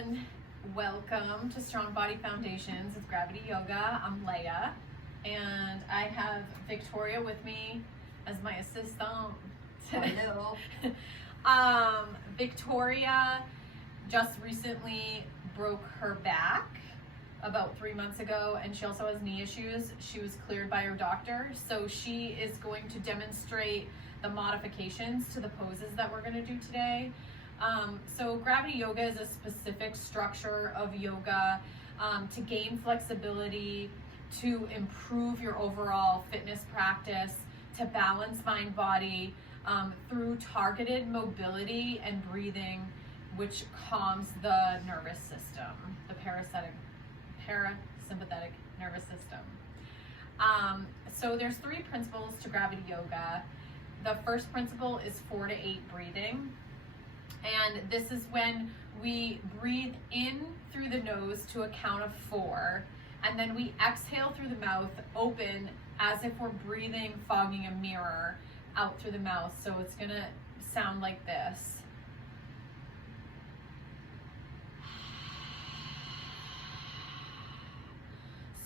and welcome to Strong Body Foundations with Gravity Yoga. I'm Léah, and I have Victoria with me as my assistant. Hello. Victoria just recently broke her back about 3 months ago, and she also has knee issues. She was cleared by her doctor, so she is going to demonstrate the modifications to the poses that we're going to do today. So gravity yoga is a specific structure of yoga to gain flexibility, to improve your overall fitness practice, to balance mind body through targeted mobility and breathing, which calms the nervous system, the parasympathetic nervous system. So there's 3 principles to gravity yoga. The first principle is 4 to 8 breathing. And this is when we breathe in through the nose to a count of 4, and then we exhale through the mouth open as if we're breathing, fogging a mirror out through the mouth. So it's gonna sound like this.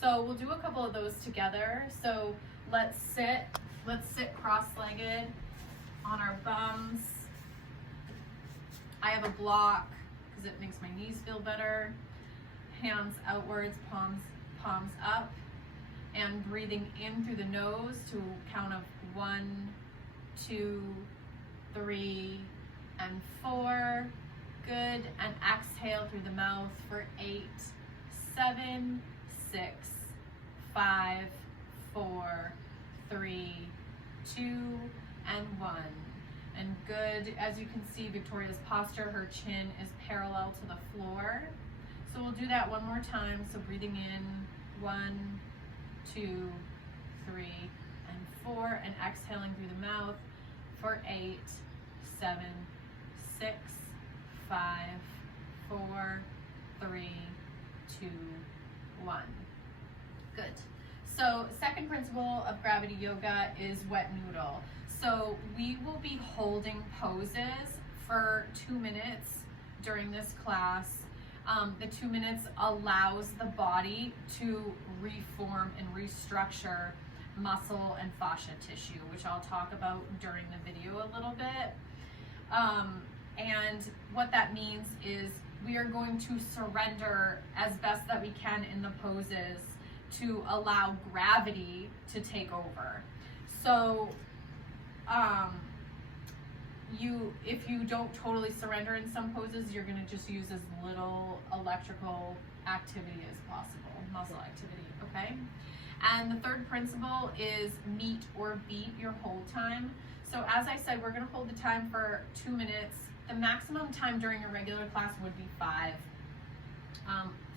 So we'll do a couple of those together. So let's sit cross-legged on our bums. I have a block because it makes my knees feel better. Hands outwards, palms up, and breathing in through the nose to a count of 1, 2, 3, and 4. Good. And exhale through the mouth for 8, 7, 6, 5, 4, 3, 2, and 1. And good. As you can see, Victoria's posture, her chin is parallel to the floor. So we'll do that one more time. So breathing in 1, 2, 3, and 4, and exhaling through the mouth for 8, 7, 6, 5, 4, 3, 2, 1. Good. So second principle of gravity yoga is wet noodle. So we will be holding poses for 2 minutes during this class. The 2 minutes allows the body to reform and restructure muscle and fascia tissue, which I'll talk about during the video a little bit. And what that means is we are going to surrender as best that we can in the poses to allow gravity to take over. So if you don't totally surrender in some poses, you're going to just use as little electrical activity as possible, muscle activity, okay? And the third principle is meet or beat your hold time. So as I said, we're going to hold the time for 2 minutes. The maximum time during a regular class would be 5.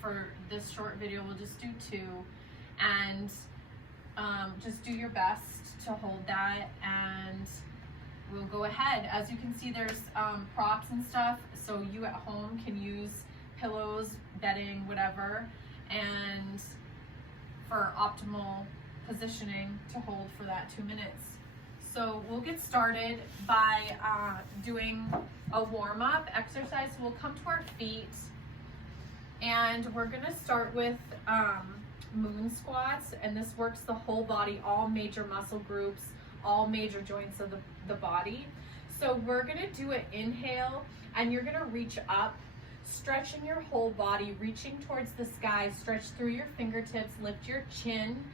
For this short video, we'll just do 2. And just do your best to hold that, and we'll go ahead. As you can see, there's props and stuff, so you at home can use pillows, bedding, whatever, and for optimal positioning to hold for that 2 minutes. So we'll get started by doing a warm-up exercise. So we'll come to our feet, and we're gonna start with moon squats, and this works the whole body, all major muscle groups, all major joints of the body. So we're gonna do an inhale, and you're gonna reach up, stretching your whole body, reaching towards the sky, stretch through your fingertips, lift your chin,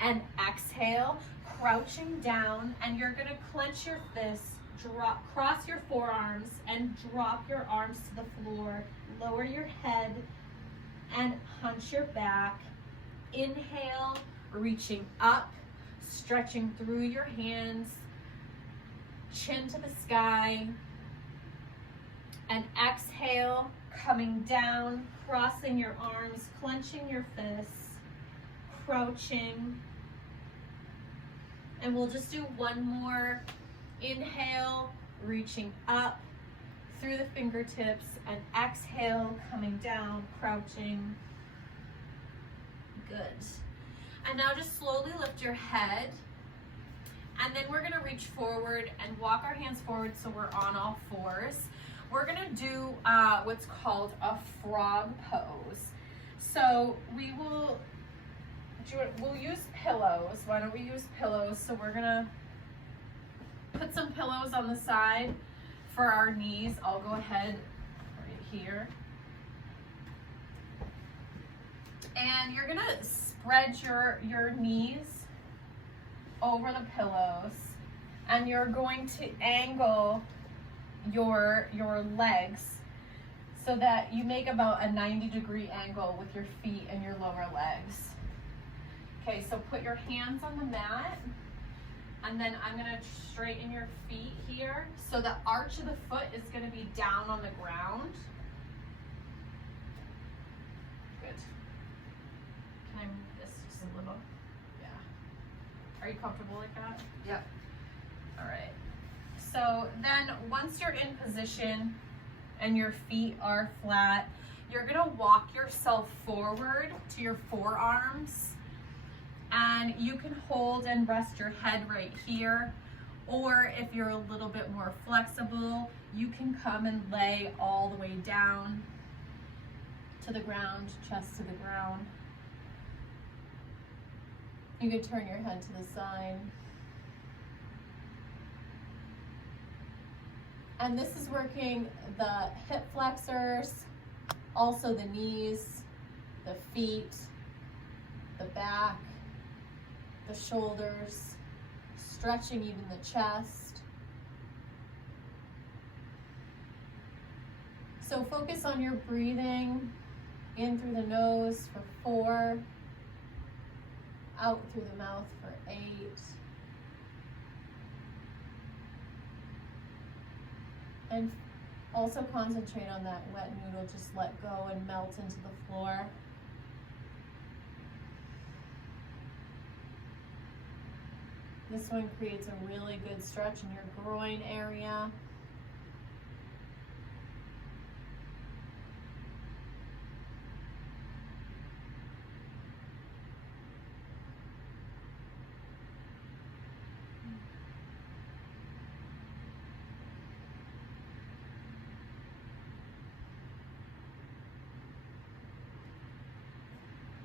and exhale, crouching down, and you're gonna clench your fists, cross your forearms, and drop your arms to the floor, lower your head, and hunch your back. Inhale, reaching up, stretching through your hands, chin to the sky, and exhale, coming down, crossing your arms, clenching your fists, crouching. And we'll just do one more. Inhale, reaching up through the fingertips, and exhale, coming down, crouching. Good. And now just slowly lift your head, and then we're going to reach forward and walk our hands forward so we're on all fours. we're gonna do what's called a frog pose. So we'll use pillows. Why don't we use pillows? So we're gonna put some pillows on the side for our knees. I'll go ahead right here. And you're gonna spread your knees over the pillows, and you're going to angle your legs so that you make about a 90-degree angle with your feet and your lower legs. Okay, so put your hands on the mat, and then I'm gonna straighten your feet here. So the arch of the foot is gonna be down on the ground. Good. Can I move this just a little? Yeah. Are you comfortable like that? Yep. All right. So then once you're in position and your feet are flat, you're gonna walk yourself forward to your forearms, and you can hold and rest your head right here, or if you're a little bit more flexible, you can come and lay all the way down to the ground, chest to the ground. You could turn your head to the side. And this is working the hip flexors, also the knees, the feet, the back, the shoulders, stretching even the chest. So focus on your breathing in through the nose for 4, out through the mouth for 8. And also concentrate on that wet noodle. Just let go and melt into the floor. This one creates a really good stretch in your groin area.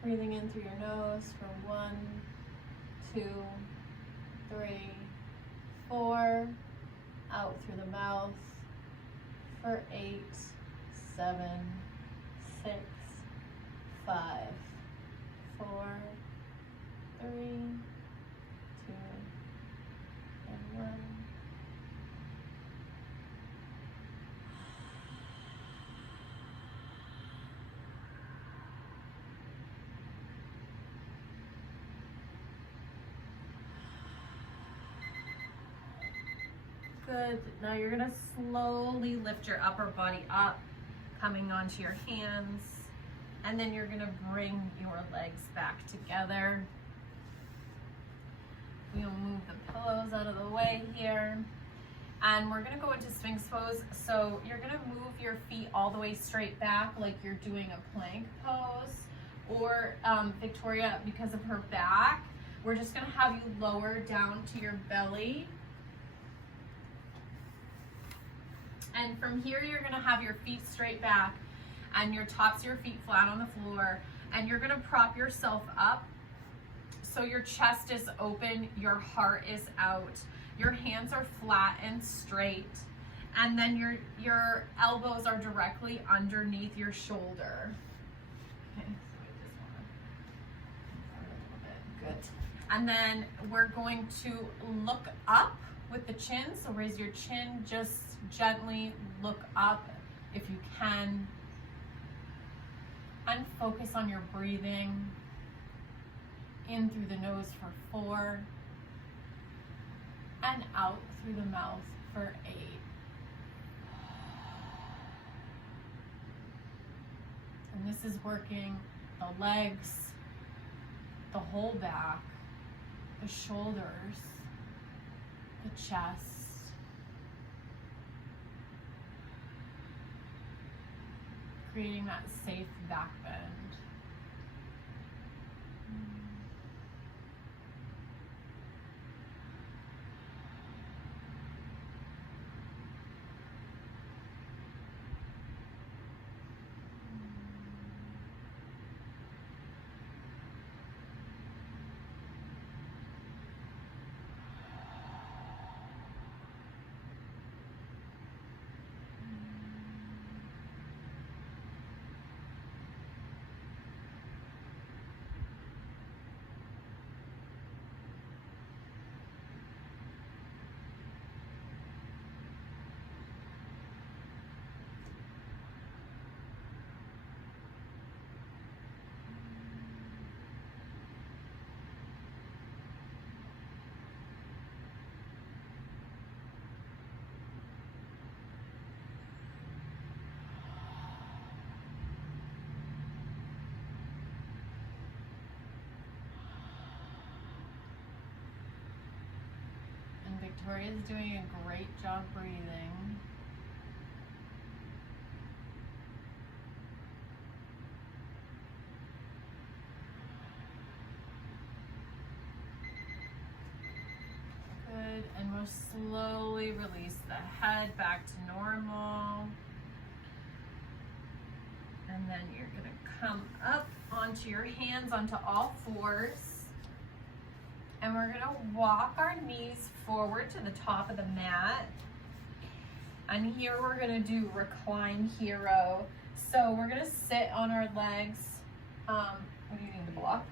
Breathing in through your nose for 1, 2, 3, 4, out through the mouth for 8, 7, 6, 5, 4, 3, 2, and 1. Good. Now you're gonna slowly lift your upper body up, coming onto your hands, and then you're gonna bring your legs back together. We'll move the pillows out of the way here, and we're gonna go into Sphinx pose. So you're gonna move your feet all the way straight back like you're doing a plank pose, or Victoria, because of her back, we're just gonna have you lower down to your belly. And from here, you're gonna have your feet straight back and your tops of your feet flat on the floor. And you're gonna prop yourself up so your chest is open, your heart is out. Your hands are flat and straight. And then your elbows are directly underneath your shoulder. Okay, so I just wanna a little bit, good. And then we're going to look up with the chin, so raise your chin, just gently look up if you can, and focus on your breathing in through the nose for 4, and out through the mouth for 8. And this is working the legs, the whole back, the shoulders, the chest, creating that safe back bend. Victoria's doing a great job breathing. Good, and we'll slowly release the head back to normal. And then you're gonna come up onto your hands, onto all fours. And we're gonna walk our knees forward to the top of the mat. And here we're gonna do recline hero. So we're gonna sit on our legs. What do you need to block?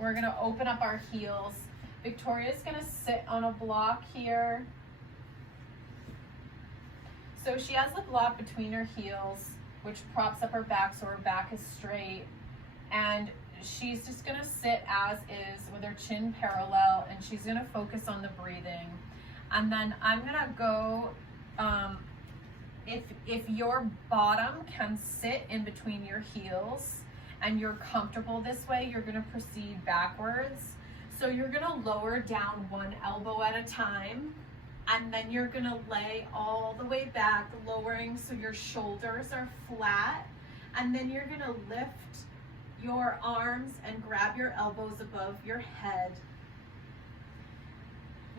We're gonna open up our heels. Victoria's gonna sit on a block here. So she has the block between her heels, which props up her back so her back is straight. And she's just gonna sit as is with her chin parallel, and she's gonna focus on the breathing. And then I'm gonna go, if your bottom can sit in between your heels and you're comfortable this way, you're gonna proceed backwards. So you're gonna lower down one elbow at a time, and then you're gonna lay all the way back, lowering so your shoulders are flat. And then you're gonna lift your arms and grab your elbows above your head.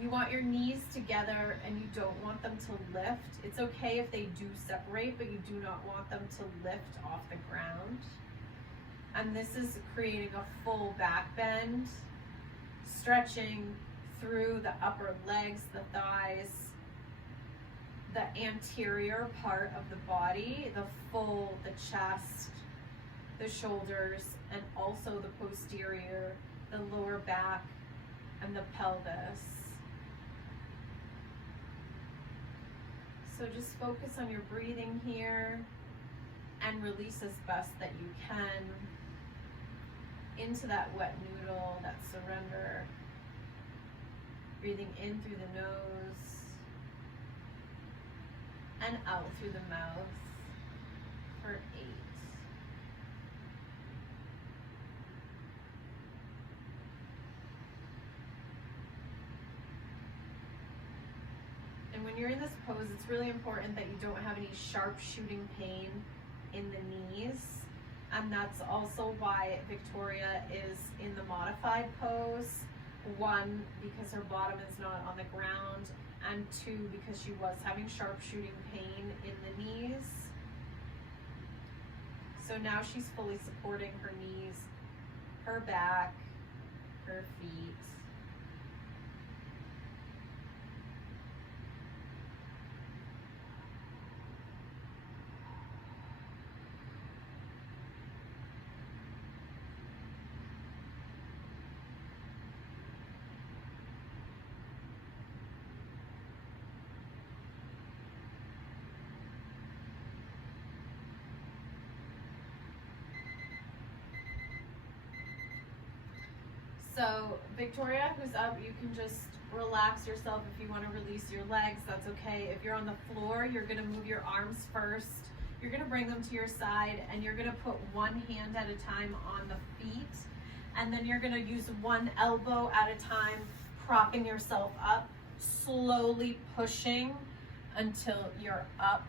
You want your knees together and you don't want them to lift. It's okay if they do separate, but you do not want them to lift off the ground. And this is creating a full back bend, stretching through the upper legs, the thighs, the anterior part of the body, the chest, the shoulders, and also the posterior, the lower back, and the pelvis. So just focus on your breathing here and release as best that you can into that wet noodle, that surrender. Breathing in through the nose and out through the mouth for 8. And when you're in this pose, it's really important that you don't have any sharp shooting pain in the knees. And that's also why Victoria is in the modified pose. 1, because her bottom is not on the ground, and 2, because she was having sharp shooting pain in the knees. So now she's fully supporting her knees, her back, her feet. So Victoria, who's up, you can just relax yourself. If you want to release your legs, that's okay. If you're on the floor, you're going to move your arms first. You're going to bring them to your side, and you're going to put one hand at a time on the feet. And then you're going to use one elbow at a time, propping yourself up, slowly pushing until you're up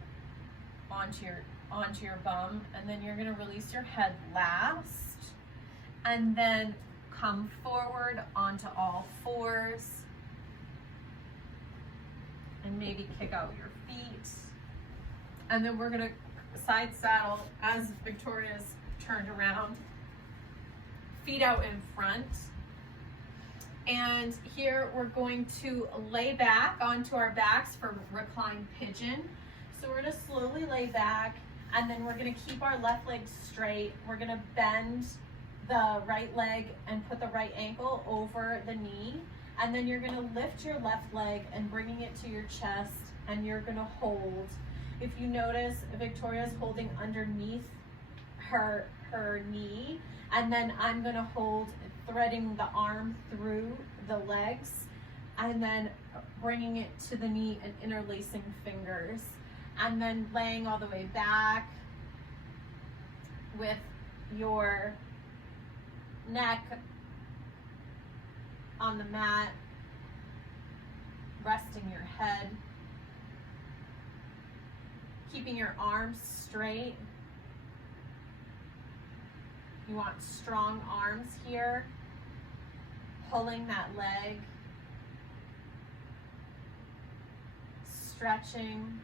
onto your bum. And then you're going to release your head last. And then come forward onto all fours and maybe kick out your feet. And then we're gonna side saddle as Victoria's turned around, feet out in front. And here we're going to lay back onto our backs for reclined pigeon. So we're gonna slowly lay back, and then we're gonna keep our left leg straight. We're gonna bend the right leg and put the right ankle over the knee, and then you're going to lift your left leg and bringing it to your chest, and you're going to hold. If you notice, Victoria's holding underneath her knee, and then I'm going to hold, threading the arm through the legs, and then bringing it to the knee and interlacing fingers, and then laying all the way back with your neck on the mat, resting your head, keeping your arms straight. You want strong arms here, pulling that leg, stretching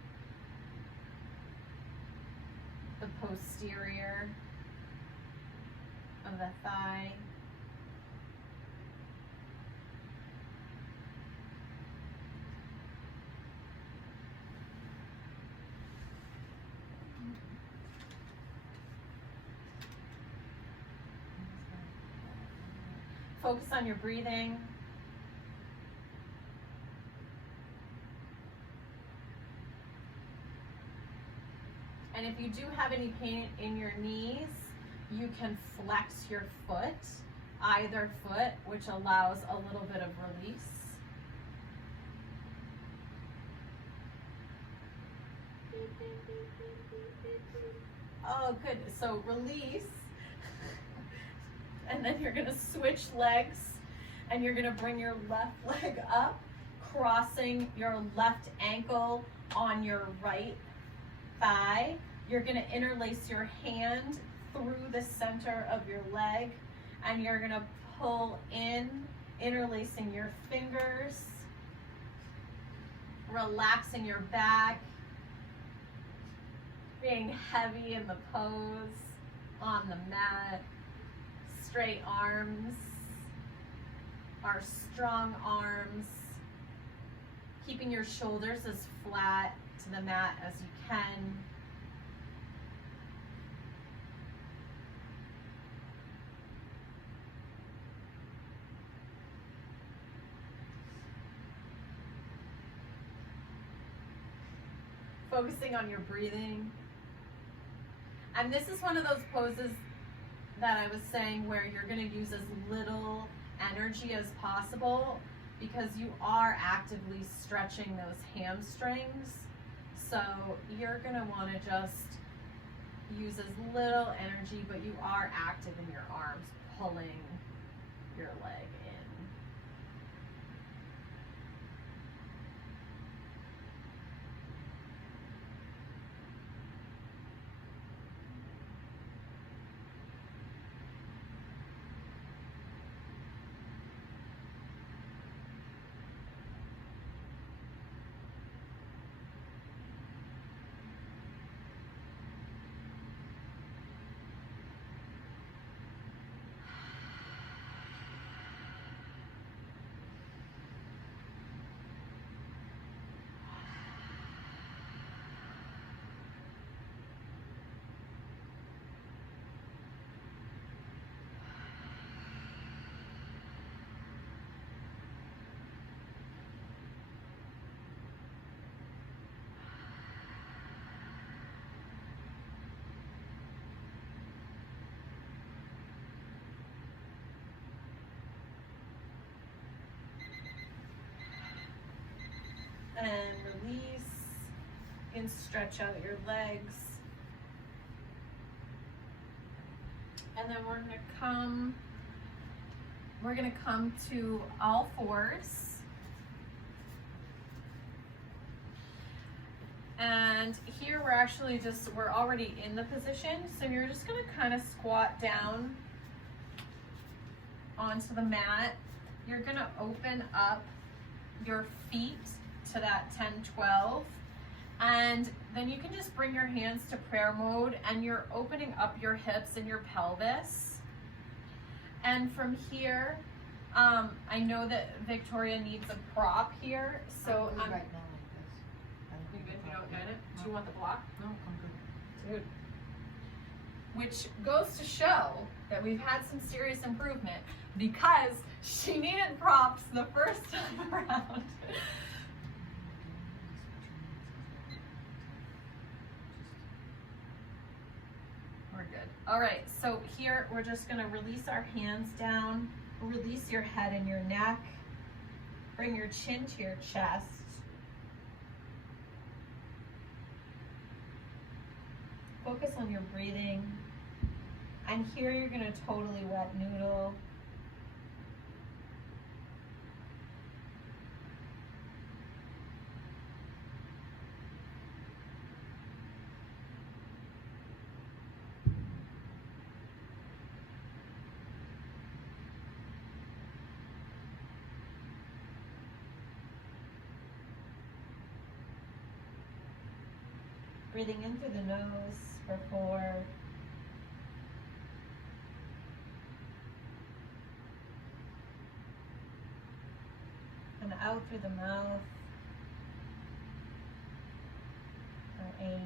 the posterior of the thigh. Focus on your breathing. And if you do have any pain in your knees, you can flex your foot, either foot, which allows a little bit of release. Oh, good. So release. And then you're gonna switch legs and you're gonna bring your left leg up, crossing your left ankle on your right thigh. You're gonna interlace your hand through the center of your leg and you're gonna pull in, interlacing your fingers, relaxing your back, being heavy in the pose on the mat. Straight arms, our strong arms, keeping your shoulders as flat to the mat as you can. Focusing on your breathing. And this is one of those poses that I was saying where you're going to use as little energy as possible because you are actively stretching those hamstrings. So you're going to want to just use as little energy, but you are active in your arms, pulling your leg in. And release and stretch out your legs. And then we're gonna come to all fours. And here we're already in the position. So you're just gonna kind of squat down onto the mat. You're gonna open up your feet to that 10-12, and then you can just bring your hands to prayer mode and you're opening up your hips and your pelvis. And from here, I know that Victoria needs a prop here, so I'm right now like this. You good? You don't get it? Do you want the block? No, I'm good. Dude. Which goes to show that we've had some serious improvement because she needed props the first time around. We're good. All right, so here we're just gonna release our hands down, release your head and your neck, bring your chin to your chest. Focus on your breathing. And here you're gonna totally wet noodle. Breathing in through the nose for 4. And out through the mouth for 8.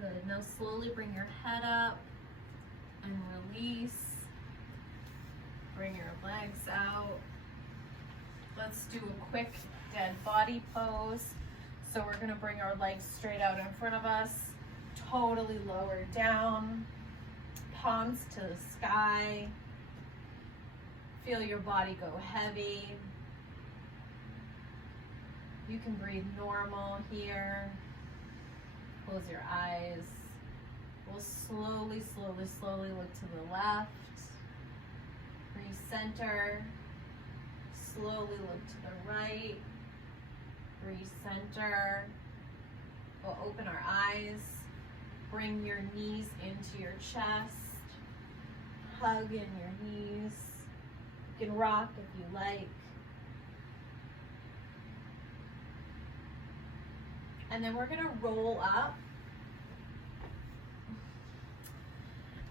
Good. Now slowly bring your head up and release. Bring your legs out. Let's do a quick dead body pose. So we're gonna bring our legs straight out in front of us, totally lower down, palms to the sky. Feel your body go heavy. You can breathe normal here. Close your eyes. We'll slowly look to the left. Recenter. Slowly look to the right. Recenter. We'll open our eyes. Bring your knees into your chest. Hug in your knees. You can rock if you like. And then we're gonna roll up.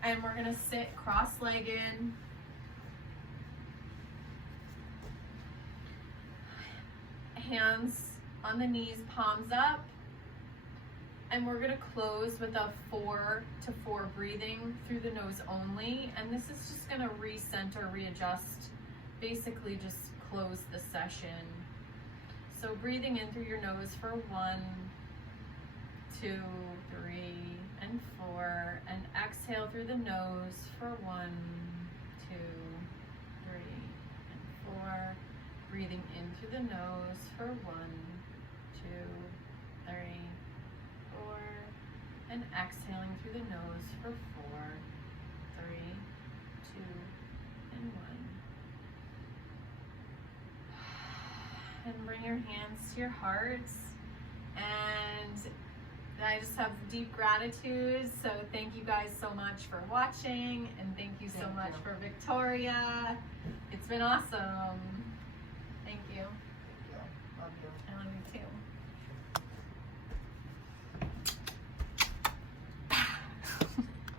And we're gonna sit cross-legged. Hands on the knees, palms up. And we're gonna close with a 4 to 4 breathing through the nose only. And this is just gonna recenter, readjust, basically just close the session. So breathing in through your nose for 1, 2, 3, and 4, and exhale through the nose for 1, 2, 3, and 4. Breathing in through the nose for 1, 2, 3, 4, and exhaling through the nose for 4, 3, 2, and 1. And bring your hands to your hearts. And I just have deep gratitude. So thank you guys so much for watching, and thank you so much for Victoria. It's been awesome. Thank you. Love you. I love you too.